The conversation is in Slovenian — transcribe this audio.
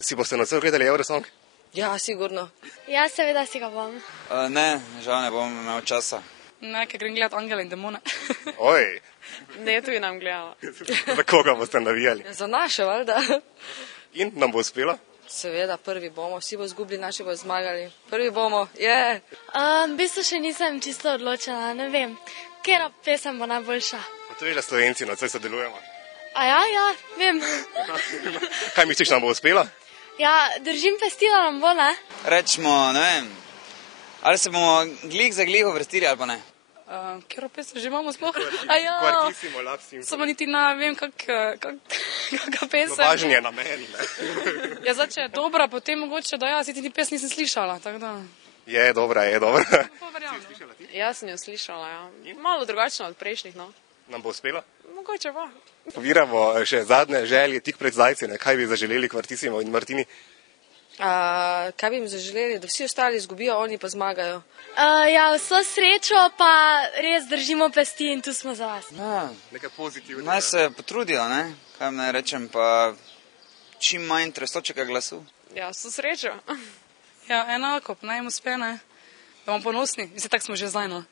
Si boste nocoj gledali Eurosong? Ja, sigurno. Ja, seveda si ga bom. Ne, žal ne bom imel časa. Ne, ker grem gledat Angele in demone. Oj, Ne, tudi nam gledala. za koga boste navijali? Za naše, valjda. In nam bo uspelo? Seveda, prvi bomo. Vsi bo zgubili, naši bo zmagali. Prvi bomo, je. V bistvu še nisem čisto odločena, ne vem, katera pesem bo najboljša. To je, da Slovenci nocoj sodelujemo. A ja, vem. Kaj misliš, nam bo uspelo? Ja, držim pesti, da nam bo, ne? Rečemo, ne vem, ali se bomo glih za glih uvrstili ali pa ne. Kjero pesem že imamo sploh? Kvartissimo, lapsim. Samo niti ne vem, kakva pesem. Važen je namen, ne? Ja, zdaj, če je dobra, potem mogoče, da jaz ti pesem nisem slišala, tako da. Je dobra. Pa verjamem. Jaz sem jo slišala, ja. Malo drugačno od prejšnjih, no. Nam bo uspelo? Mogoče pa. Poviramo še zadnje želje, tik pred zdajci, ne? Kaj bi zaželeli Kvartissimo in Martini? Kaj bi jim zaželeli, da vsi ostali izgubijo, oni pa zmagajo. Ja, vso srečo, pa res držimo pesti in tu smo za vas. Ja, Nekaj pozitivnega. naj se potrudijo, ne, kaj naj rečem, pa čim manj tresočega glasu. Ja, vso srečo. Ja, enako, naj jim uspe, ne. Da bomo ponosni. Mislim, tako smo že zdaj, no.